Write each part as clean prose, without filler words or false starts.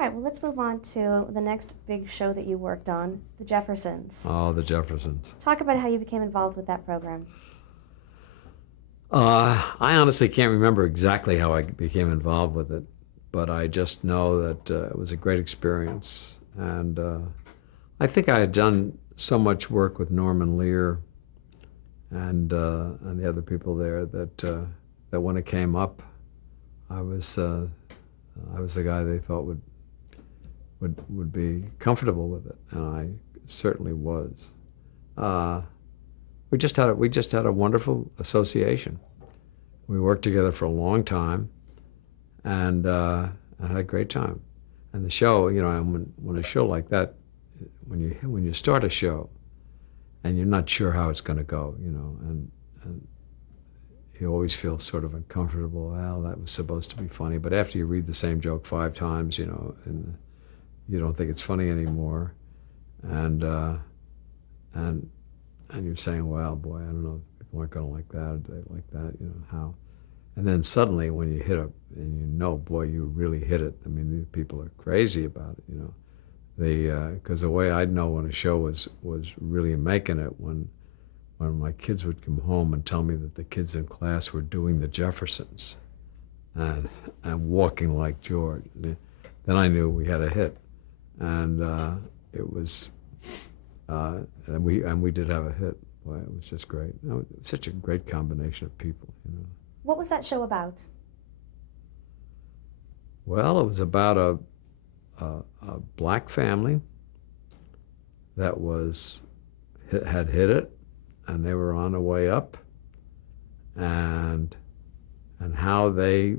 right, well, let's move on to the next big show that you worked on, The Jeffersons. Oh, the Jeffersons. Talk about how you became involved with that program. I honestly can't remember exactly how I became involved with it, but I just know that it was a great experience. And I think I had done so much work with Norman Lear and the other people there that when it came up, I was uh, I was the guy they thought would be comfortable with it, and I certainly was. Uh, we just had a wonderful association. We worked together for a long time, and I had a great time. And the show, and when a show like that, when you start a show, and you're not sure how it's going to go, and you always feel sort of uncomfortable. Well, that was supposed to be funny, but after you read the same joke 5 times, and you don't think it's funny anymore, and and and you're saying, well, boy, I don't know, people aren't going to like that, or they like that, how. And then suddenly, when you hit and boy, you really hit it. I mean, these people are crazy about it, because the way I'd know when a show was really making it when my kids would come home and tell me that the kids in class were doing the Jeffersons and walking like George, then I knew we had a hit, and it was and we did have a hit. Boy, it was just great. Such a great combination of people. What was that show about? Well, it was about a black family that had hit it, and they were on the way up, and how they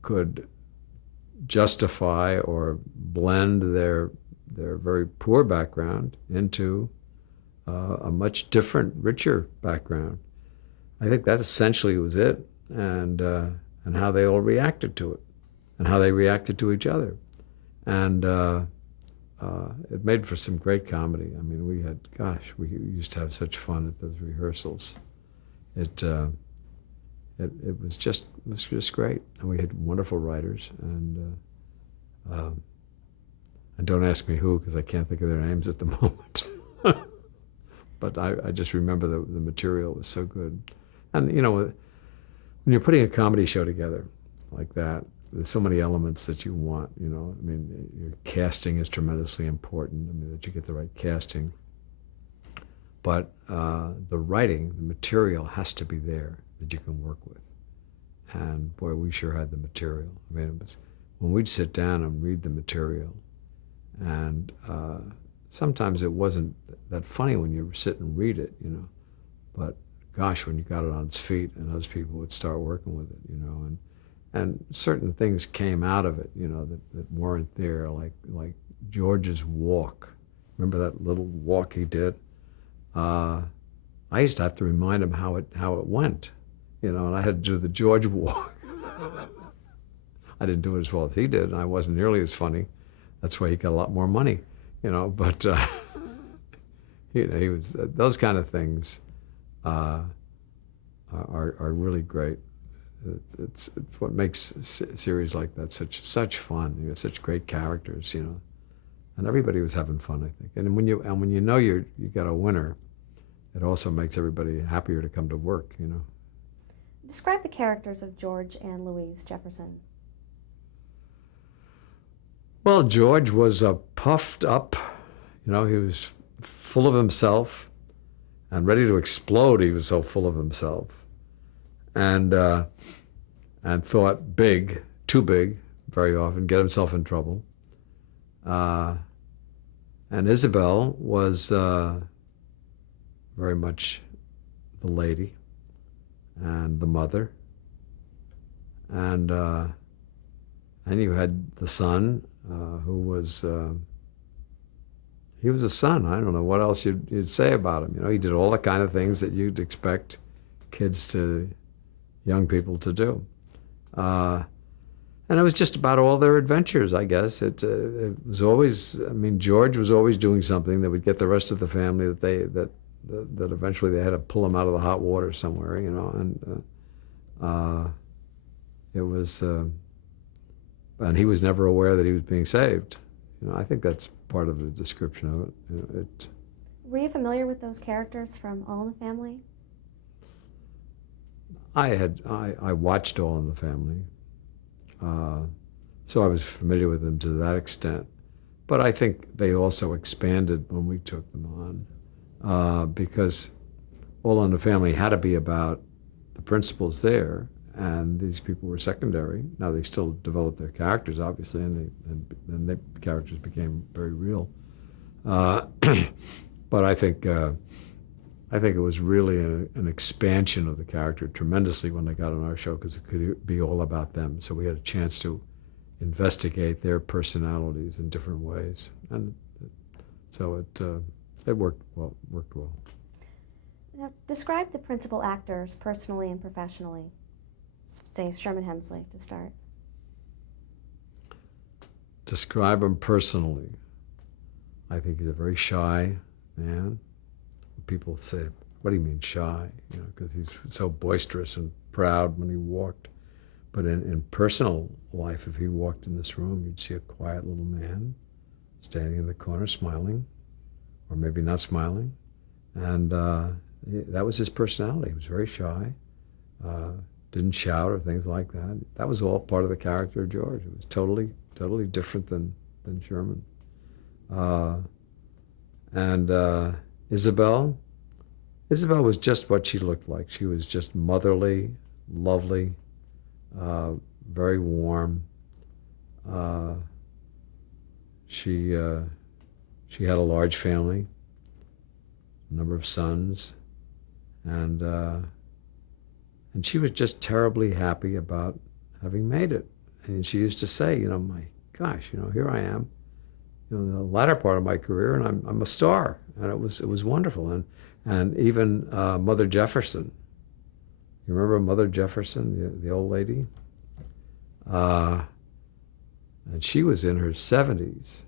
could justify or blend their very poor background into a much different, richer background. I think that essentially was it, and how they all reacted to it, and how they reacted to each other, and it made for some great comedy. I mean, we used to have such fun at those rehearsals. It was just great, and we had wonderful writers, and don't ask me who, because I can't think of their names at the moment. But I just remember the material was so good. And, when you're putting a comedy show together like that, there's so many elements that you want, I mean, your casting is tremendously important, I mean, that you get the right casting. But the writing, the material has to be there that you can work with. And boy, we sure had the material. I mean, it was when we'd sit down and read the material, and sometimes it wasn't that funny when you sit and read it, but gosh, when you got it on its feet and those people would start working with it, and certain things came out of it, that weren't there, like George's walk. Remember that little walk he did? I used to have to remind him how it went, and I had to do the George walk. I didn't do it as well as he did, and I wasn't nearly as funny. That's why he got a lot more money, but he was those kind of things are really great. It's what makes series like that such fun. Such great characters, and everybody was having fun, I think. And when you know you got a winner, it also makes everybody happier to come to work. Describe the characters of George and Louise Jefferson. Well, George was puffed up. He was full of himself and ready to explode. He was so full of himself, and thought big, too big, very often, get himself in trouble. And Isabel was very much the lady and the mother, and you had the son, who was he was a son. I don't know what else you'd say about him. He did all the kind of things that you'd expect young people to do. And it was just about all their adventures, I guess. It was always, I mean, George was always doing something that would get the rest of the family that eventually they had to pull him out of the hot water somewhere, and it was and he was never aware that he was being saved. I think that's part of the description of it. Were you familiar with those characters from All in the Family? I watched All in the Family, so I was familiar with them to that extent. But I think they also expanded when we took them on, because All in the Family had to be about the principals there, and these people were secondary. Now they still developed their characters, obviously, and the characters became very real. But I think it was really an expansion of the character tremendously when they got on our show, because it could be all about them. So we had a chance to investigate their personalities in different ways, and so it worked well. Now, describe the principal actors personally and professionally. Say Sherman Hemsley to start. Describe him personally. I think he's a very shy man. People say, "What do you mean shy?" Because he's so boisterous and proud when he walked. But in personal life, if he walked in this room, you'd see a quiet little man standing in the corner smiling, or maybe not smiling. And that was his personality. He was very shy, didn't shout or things like that. That was all part of the character of George. It was totally different than Sherman. And Isabel was just what she looked like. She was just motherly, lovely, very warm. She had a large family, a number of sons, and she was just terribly happy about having made it. And she used to say, my gosh, here I am, in the latter part of my career, and I'm a star, and it was wonderful. And even Mother Jefferson. You remember Mother Jefferson, the old lady? And she was in her 70s.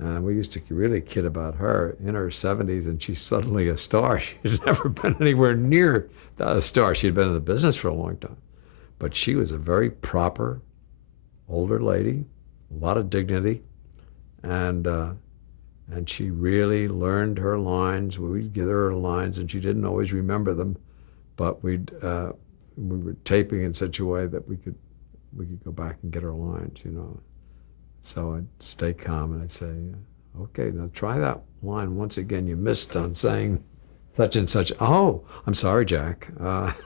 And we used to really kid about her in her 70s, and she's suddenly a star. She had never been anywhere near a star. She had been in the business for a long time. But she was a very proper, older lady, a lot of dignity, and she really learned her lines. We'd give her lines, and she didn't always remember them, but we were taping in such a way that we could go back and get her lines, So I'd stay calm and I'd say, "Okay, now try that line once again. You missed on saying such and such." "Oh, I'm sorry, Jack." But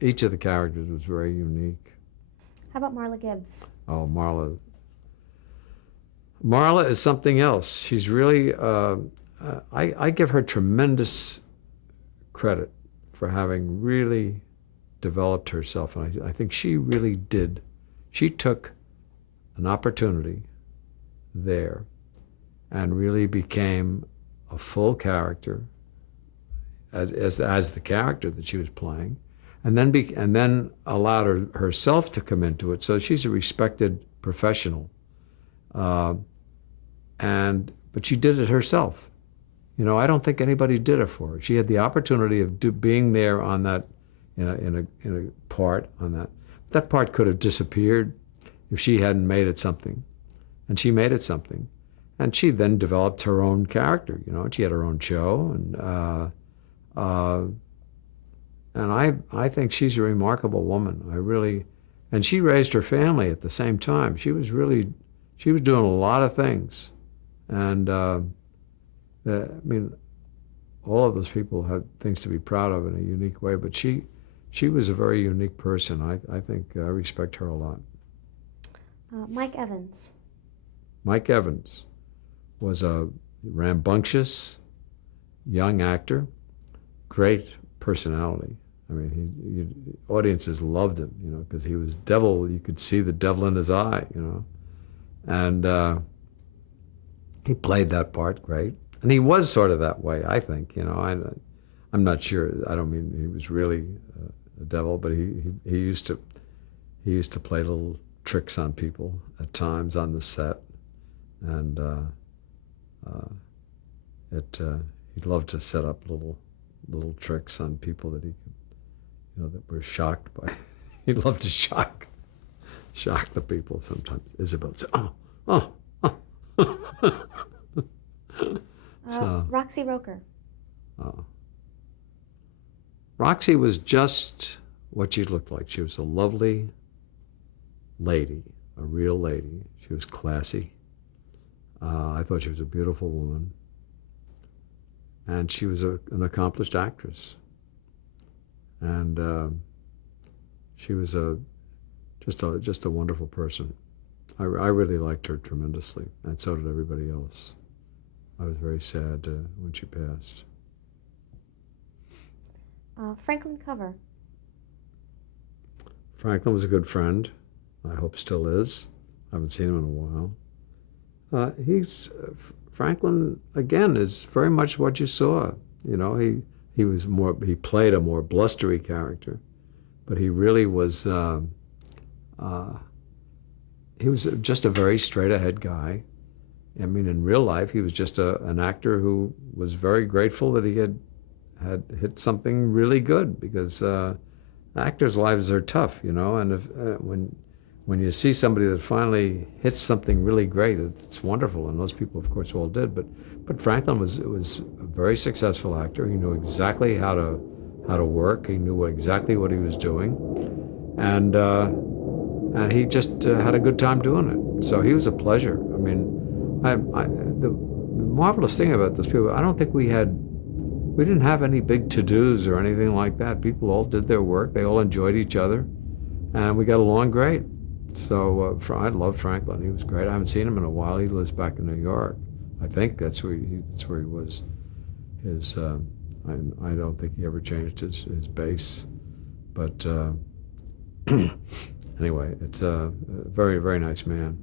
each of the characters was very unique. How about Marla Gibbs? Oh, Marla is something else. She's really, I give her tremendous credit for having really developed herself. And I think she really did. She took an opportunity there and really became a full character as the character that she was playing, and then allowed herself to come into it. So she's a respected professional. But she did it herself. I don't think anybody did it for her. She had the opportunity of being there on that, in a part on that. That part could have disappeared if she hadn't made it something, and she made it something. And she then developed her own character. And she had her own show, and I think she's a remarkable woman. And she raised her family at the same time. She was doing a lot of things. And all of those people had things to be proud of in a unique way, but she was a very unique person. I think I respect her a lot. Mike Evans. Mike Evans was a rambunctious young actor, great personality. Audiences loved him, because he was devil. You could see the devil in his eye, and he played that part great. And he was sort of that way, I think. I'm not sure. I don't mean he was really a devil, but he used to play little tricks on people at times on the set, and he'd love to set up little tricks on people that he could, that were shocked by. He loved to shock the people sometimes. Isabel said, oh. So Roxy Roker. Roxy was just what she looked like. She was a lovely lady, a real lady. She was classy. I thought she was a beautiful woman. And she was an accomplished actress. And she was just a wonderful person. I really liked her tremendously, and so did everybody else. I was very sad when she passed. Franklin Cover. Franklin was a good friend. I hope still is. I haven't seen him in a while. Franklin, again, is very much what you saw. He played a more blustery character, but he really was. He was just a very straight-ahead guy. I mean, in real life, he was just an actor who was very grateful that he had hit something really good, because actors' lives are tough, and if, when you see somebody that finally hits something really great, it's wonderful, and those people, of course, all did. But Franklin was a very successful actor. He knew exactly how to work. He knew exactly what he was doing, and he just had a good time doing it. So he was a pleasure. I mean, the marvelous thing about those people, I don't think we didn't have any big to-dos or anything like that. People all did their work. They all enjoyed each other, and we got along great. So I loved Franklin. He was great. I haven't seen him in a while. He lives back in New York. I think that's where he was. I don't think he ever changed his base. But anyway, it's a very, very nice man.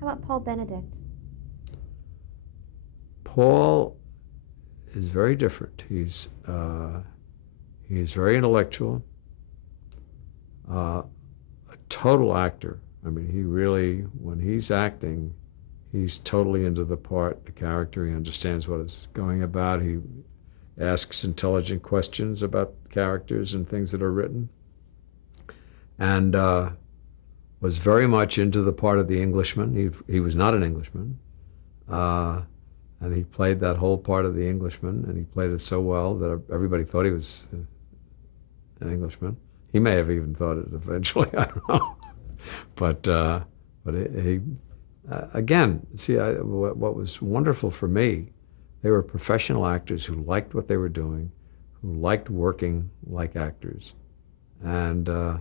How about Paul Benedict? Paul is very different. He's very intellectual, a total actor. I mean, he really, when he's acting, he's totally into the part, the character. He understands what it's going about. He asks intelligent questions about characters and things that are written, and was very much into the part of the Englishman. He was not an Englishman. And he played that whole part of the Englishman, and he played it so well that everybody thought he was an Englishman. He may have even thought it eventually, I don't know. But he again, see, what was wonderful for me, they were professional actors who liked what they were doing, who liked working like actors, and it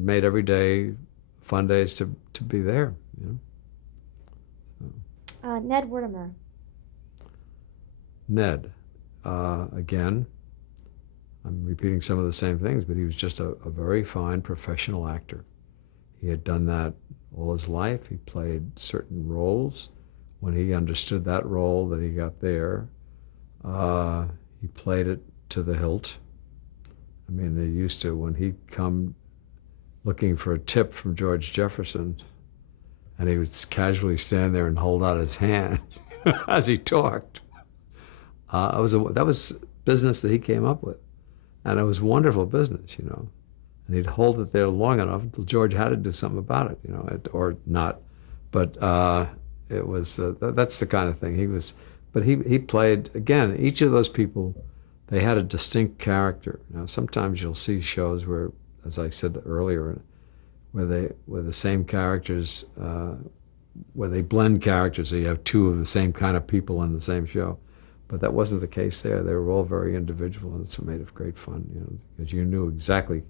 made every day fun days to be there, Ned Wertimer. Ned, again, I'm repeating some of the same things, but he was just a very fine professional actor. He had done that all his life. He played certain roles. When he understood that role that he got there, he played it to the hilt. I mean, they used to, when he'd come looking for a tip from George Jefferson, and he would casually stand there and hold out his hand as he talked. That was business that he came up with, and it was wonderful business, And he'd hold it there long enough until George had to do something about it, or not. But it was that's the kind of thing he was. But he played, again. Each of those people, they had a distinct character. Now, sometimes you'll see shows where, as I said earlier, where the same characters, where they blend characters, so you have two of the same kind of people on the same show. But that wasn't the case there. They were all very individual, and it's made it great fun, because you knew exactly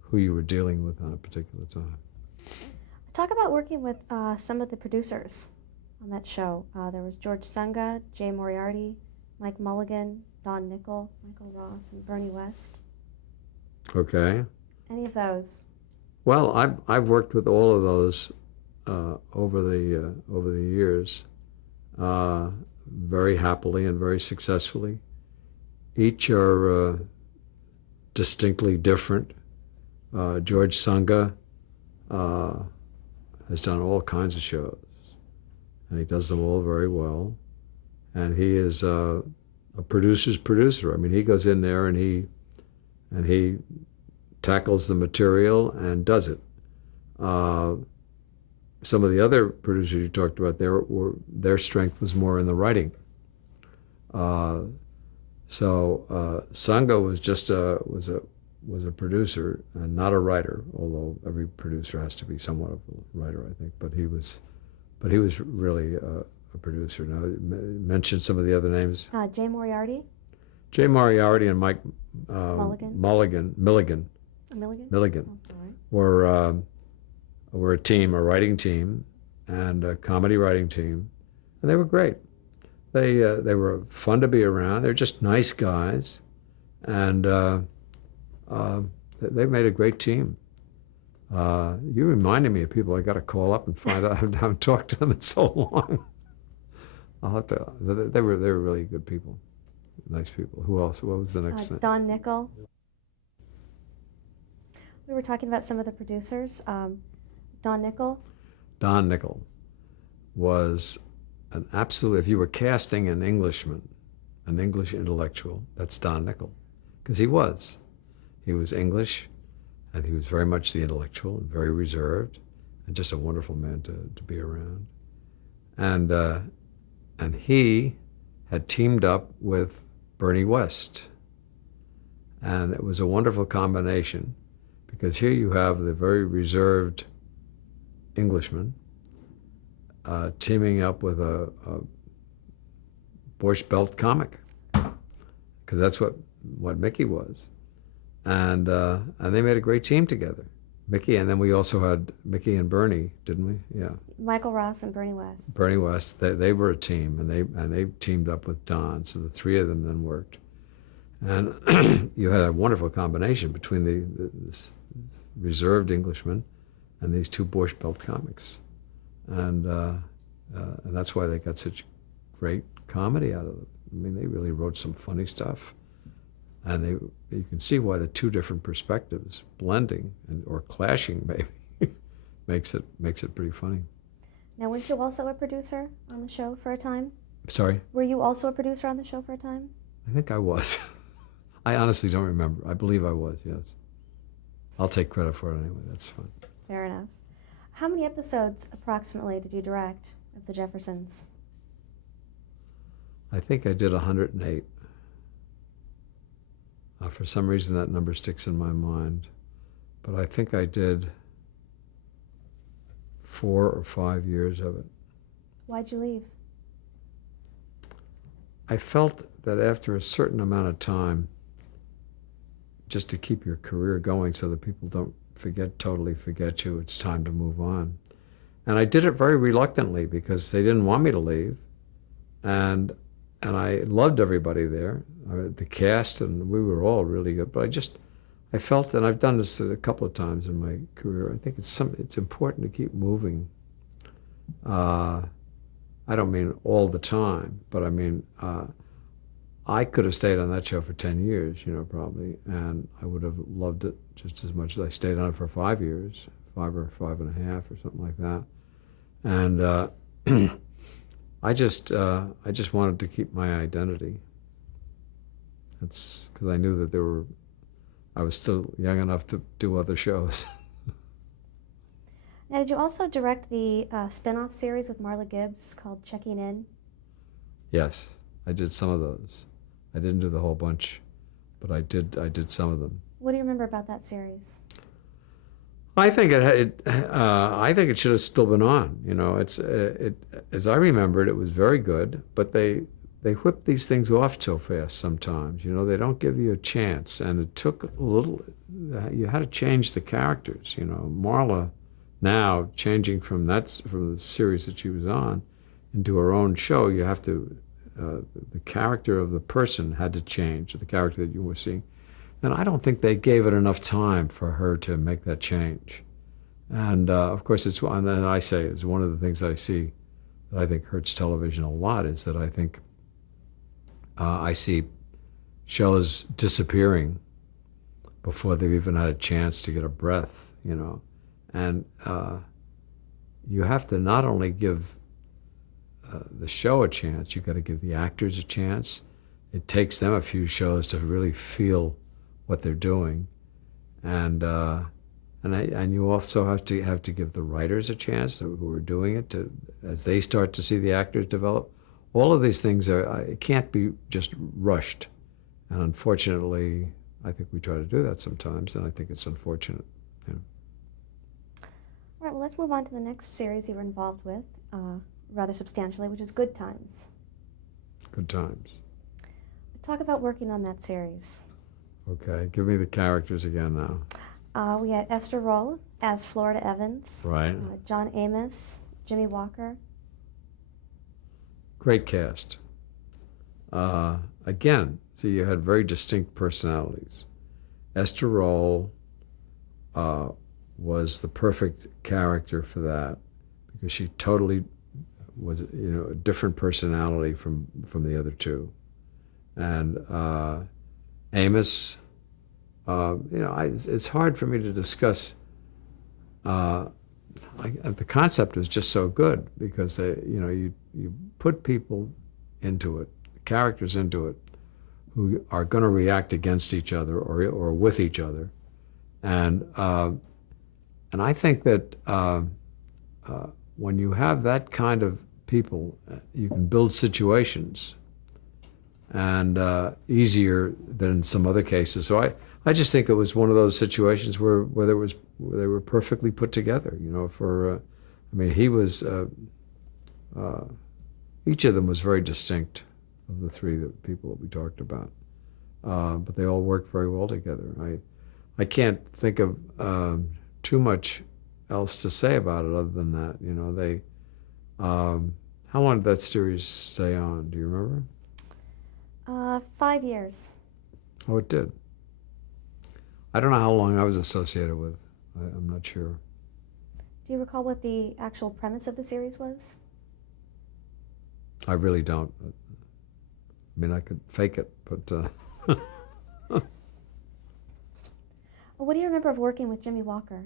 who you were dealing with on a particular time. Talk about working with some of the producers on that show. There was George Sunga, Jay Moriarty, Mike Mulligan, Don Nickel, Michael Ross, and Bernie West. Okay. Any of those? Well, I've worked with all of those over the years, very happily and very successfully. Each are distinctly different. George Sunga has done all kinds of shows, and he does them all very well. And he is a producer's producer. I mean, he goes in there and and he tackles the material and does it. Some of the other producers you talked about, their strength was more in the writing. Sangha was just was a producer and not a writer, although every producer has to be somewhat of a writer, I think. But he was really a producer. Now, mention some of the other names. Jay Moriarty. Jay Moriarty and Mike Milligan. Milligan Oh, sorry. were a team, a writing team, and a comedy writing team, and they were great. They were fun to be around. They're just nice guys, and they made a great team. You reminded me of people I got to call up and find out. I haven't talked to them in so long. I'll have to. They were really good people, nice people. Who else? What was the next name? Don Nickel. We were talking about some of the producers. Don Nickel. Don Nickel was an absolute. If you were casting an Englishman, an English intellectual, that's Don Nickel, because he was. He was English, and he was very much the intellectual and very reserved, and just a wonderful man to be around. And he had teamed up with Bernie West, and it was a wonderful combination, because here you have the very reserved Englishman teaming up with a Borscht Belt comic, because that's what Mickey was. And they made a great team together. Mickey, and then we also had Mickey and Bernie, didn't we? Yeah. Michael Ross and Bernie West. Bernie West, they were a team, and they teamed up with Don, so the three of them then worked. And you had a wonderful combination between this reserved Englishman and these two Borscht Belt comics. And that's why they got such great comedy out of it. I mean, they really wrote some funny stuff. And you can see why the two different perspectives blending or clashing maybe makes it pretty funny. Now, weren't you also a producer on the show for a time? Sorry? Were you also a producer on the show for a time? I think I was. I honestly don't remember. I believe I was, yes. I'll take credit for it anyway. That's fine. Fair enough. How many episodes approximately did you direct of The Jeffersons? I think I did 108. For some reason, that number sticks in my mind. But I think I did 4 or 5 years of it. Why'd you leave? I felt that after a certain amount of time, just to keep your career going so that people don't totally forget you, it's time to move on. And I did it very reluctantly because they didn't want me to leave. And I loved everybody there, the cast, and we were all really good. But I felt, and I've done this a couple of times in my career, I think it's important to keep moving. I don't mean all the time, but I mean, I could have stayed on that show for 10 years, probably, and I would have loved it just as much as I stayed on it for 5 years, 5 or 5.5 or something like that. And I just wanted to keep my identity. That's because I knew that I was still young enough to do other shows. Now, did you also direct the spin-off series with Marla Gibbs called Checking In? Yes, I did some of those. I didn't do the whole bunch, but I did some of them. What do you remember about that series? I think it should have still been on. As I remembered, it was very good, but they whip these things off so fast sometimes. They don't give you a chance, and it took a little. You had to change the characters. Marla, now changing from the series that she was on into her own show, you have to. The character of the person had to change, the character that you were seeing. And I don't think they gave it enough time for her to make that change. And of course, it's one of the things that I see that I think hurts television a lot, is that I think I see shows disappearing before they've even had a chance to get a breath, And you have to not only give the show a chance, you got to give the actors a chance. It takes them a few shows to really feel what they're doing, and and you also have to give the writers a chance who are doing it to, as they start to see the actors develop. All of these things it can't be just rushed, and unfortunately, I think we try to do that sometimes, and I think it's unfortunate. You know. All right, well, let's move on to the next series you were involved with, rather substantially, which is Good Times. Good Times. Talk about working on that series. Okay, give me the characters again now. We had Esther Roll as Florida Evans. Right. John Amos, Jimmy Walker. Great cast. Again, so you had very distinct personalities. Esther Roll was the perfect character for that because she totally was, a different personality from the other two. And Amos, it's hard for me to discuss. The concept was just so good because you put people into it, characters into it, who are going to react against each other or with each other, and I think that when you have that kind of people, you can build situations and easier than some other cases. So I just think it was one of those situations where they were perfectly put together. He was each of them was very distinct of the three people that we talked about, but they all worked very well together. I can't think of too much else to say about it other than that. They how long did that series stay on? Do you remember? 5 years. Oh, it did. I don't know how long I was associated with. I'm not sure. Do you recall what the actual premise of the series was? I really don't. I could fake it, but... What do you remember of working with Jimmy Walker?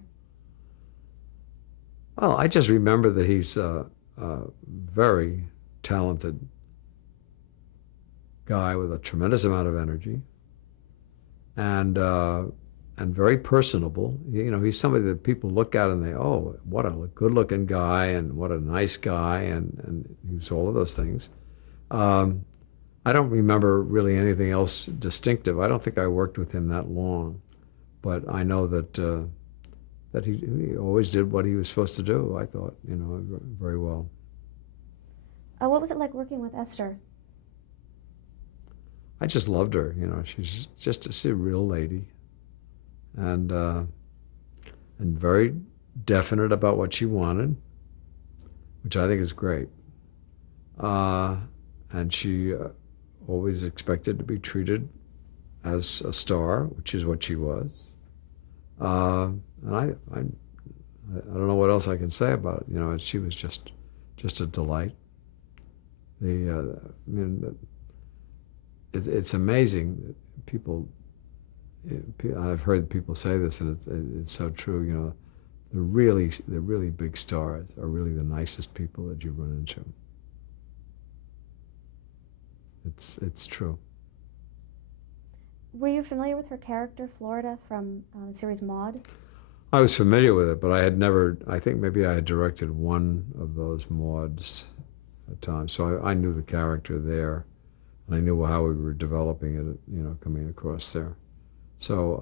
Well, I just remember that he's a very talented guy with a tremendous amount of energy and very personable. He's somebody that people look at and they, oh, what a good-looking guy and what a nice guy, and he's all of those things. I don't remember really anything else distinctive. I don't think I worked with him that long, but I know that he always did what he was supposed to do, I thought, very well. What was it like working with Esther? I just loved her. She's just a real lady, and very definite about what she wanted, which I think is great. And she always expected to be treated as a star, which is what she was. And I don't know what else I can say about it. She was just a delight. It's amazing that people. I've heard people say this, and it's so true. The really big stars are really the nicest people that you run into. It's true. Were you familiar with her character, Florida, from the series Maude? I was familiar with it, but I had never. I think maybe I had directed one of those Maudes at times, so I knew the character there, and I knew how we were developing it. Coming across there. So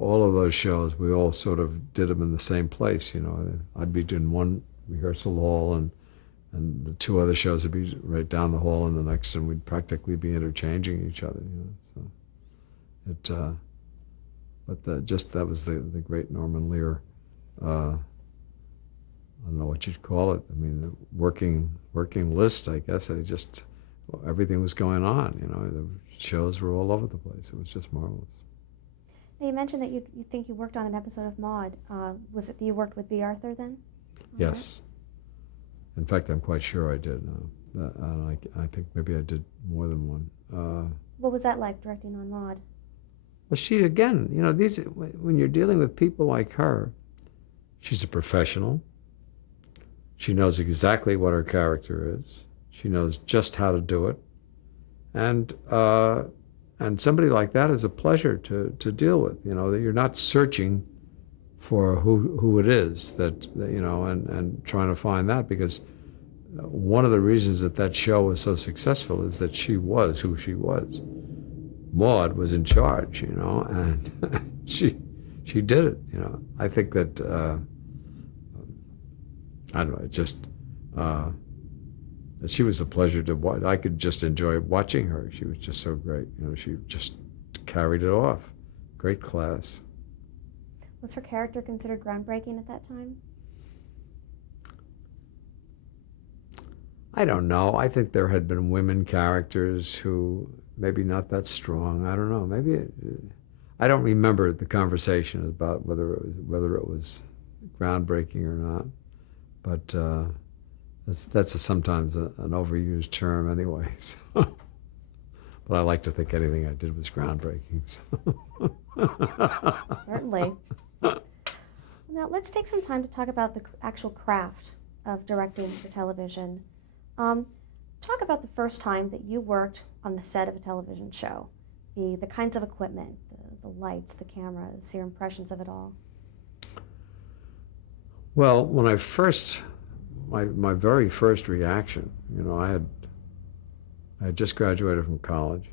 all of those shows, we all sort of did them in the same place. I'd be doing one rehearsal hall, and the two other shows would be right down the hall in the next, and we'd practically be interchanging each other. So that was the great Norman Lear. I don't know what you'd call it. The working list, I guess. Everything was going on. The shows were all over the place. It was just marvelous. Now, you mentioned that you think you worked on an episode of Maude. Was it that you worked with B. Arthur then? Yes. In fact, I'm quite sure I did. I think maybe I did more than one. What was that like, directing on Maude? Well, she, again, when you're dealing with people like her, she's a professional. She knows exactly what her character is. She knows just how to do it. And and somebody like that is a pleasure to deal with. You know, that you're not searching for who it is that you know, and trying to find that, because one of the reasons that show was so successful is that she was who she was. Maud was in charge, you know, and she did it. You know, I think that I don't know. It just she was a pleasure to watch. I could just enjoy watching her. She was just so great. You know, she just carried it off. Great class. Was her character considered groundbreaking at that time? I don't know. I think there had been women characters who maybe not that strong. I don't know. Maybe I don't remember the conversation about whether it was groundbreaking or not. But that's sometimes an overused term anyway. So. But I like to think anything I did was groundbreaking. So. Certainly. Now let's take some time to talk about the actual craft of directing for television. Talk about the first time that you worked on the set of a television show, the kinds of equipment, the lights, the cameras, your impressions of it all. Well, when I my very first reaction, you know, I had just graduated from college.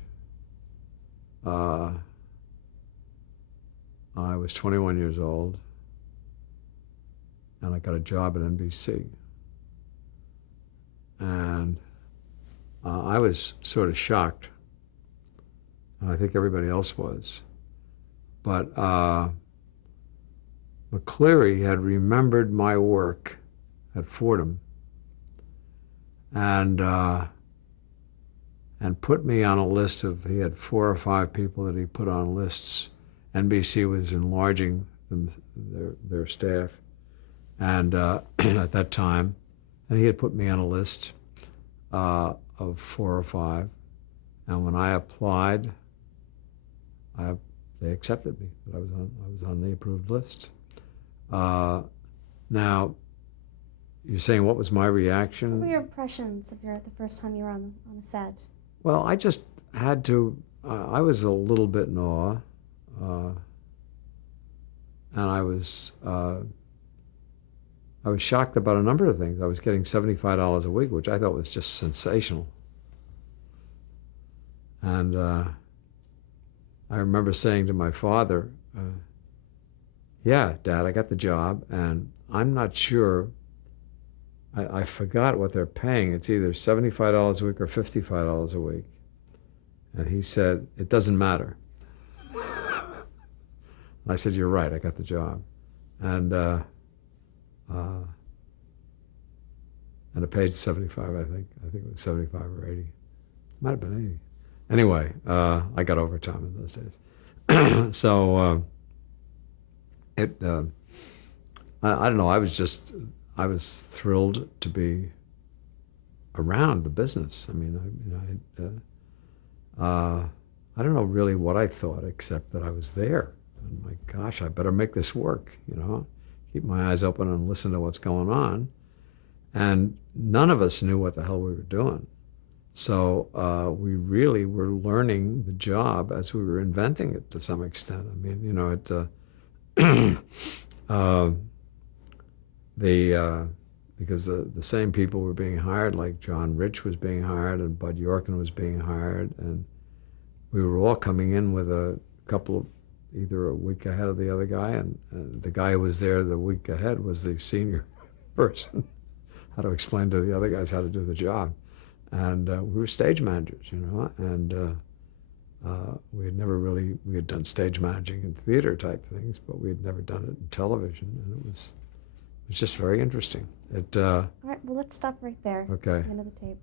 I was 21 years old, and I got a job at NBC. And I was sort of shocked, and I think everybody else was. But McCleary had remembered my work at Fordham and put me on a list of, he had 4 or 5 people that he put on lists. NBC was enlarging their staff, and at that time, and he had put me on a list of 4 or 5. And when I applied, they accepted me. But I was on the approved list. Now, you're saying what was my reaction? What were your impressions of the first time you were on a set? Well, I just had to. I was a little bit in awe, and I was shocked about a number of things. I was getting $75 a week, which I thought was just sensational. And I remember saying to my father, yeah, Dad, I got the job, and I'm not sure, I forgot what they're paying. It's either $75 a week or $55 a week. And he said, it doesn't matter. I said, you're right, I got the job. And it paid 75, I think. I think it was 75 or 80. Might have been 80. Anyway, I got overtime in those days. So I don't know, I was thrilled to be around the business. I mean, I don't know really what I thought, except that I was there. And my gosh, I better make this work, you know? Keep my eyes open and listen to what's going on. And none of us knew what the hell we were doing. So we really were learning the job as we were inventing it to some extent. I mean, you know, because the same people were being hired, like John Rich was being hired and Bud Yorkin was being hired, and we were all coming in with a couple of, either a week ahead of the other guy, and the guy who was there the week ahead was the senior person. How to explain to the other guys how to do the job. And we were stage managers, you know, and we had done stage managing in theater type things, but we had never done it in television, and it was just very interesting. All right, well, let's stop right there. Okay. At the end of the tape.